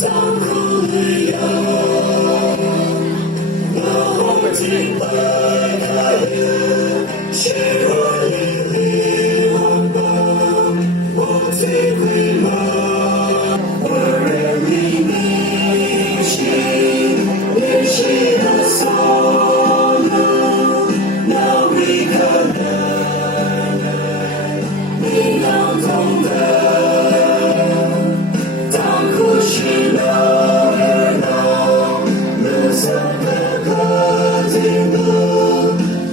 当苦里有，我敬拜他的，血若离离万邦，我体会了，我认你名心，联系的所有，那为可能，你要懂得。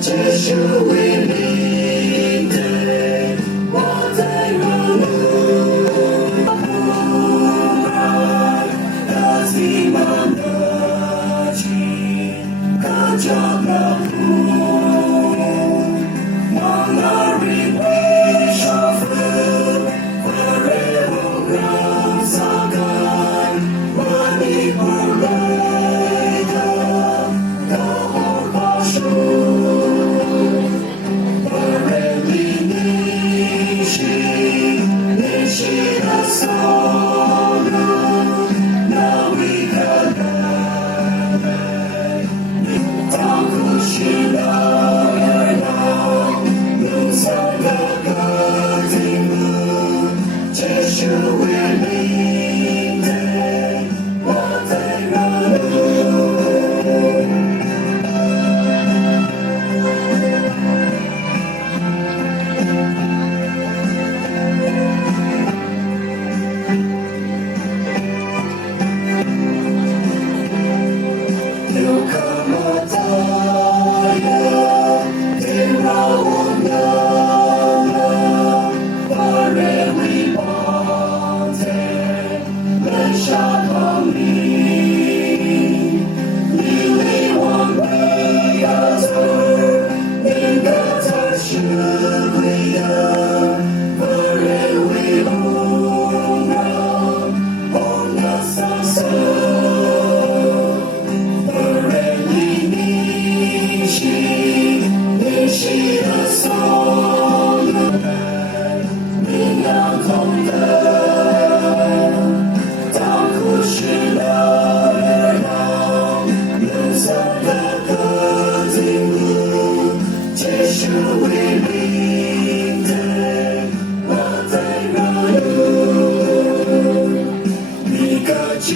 这是为你对我在热怒，不爱的寂寞的情，可叫的苦，我那人为说服，我人无人撒开，我你不累的，都把树。是为你对我在热怒，有可么大呀，天让我能把人为下光明，你离我没有走，应该在是会的，不认为不能，我那撒手，不认你你心，你心的所有，你要懂得。是了月亮，绿色的歌进入，这是为你对我在热怒，你可知？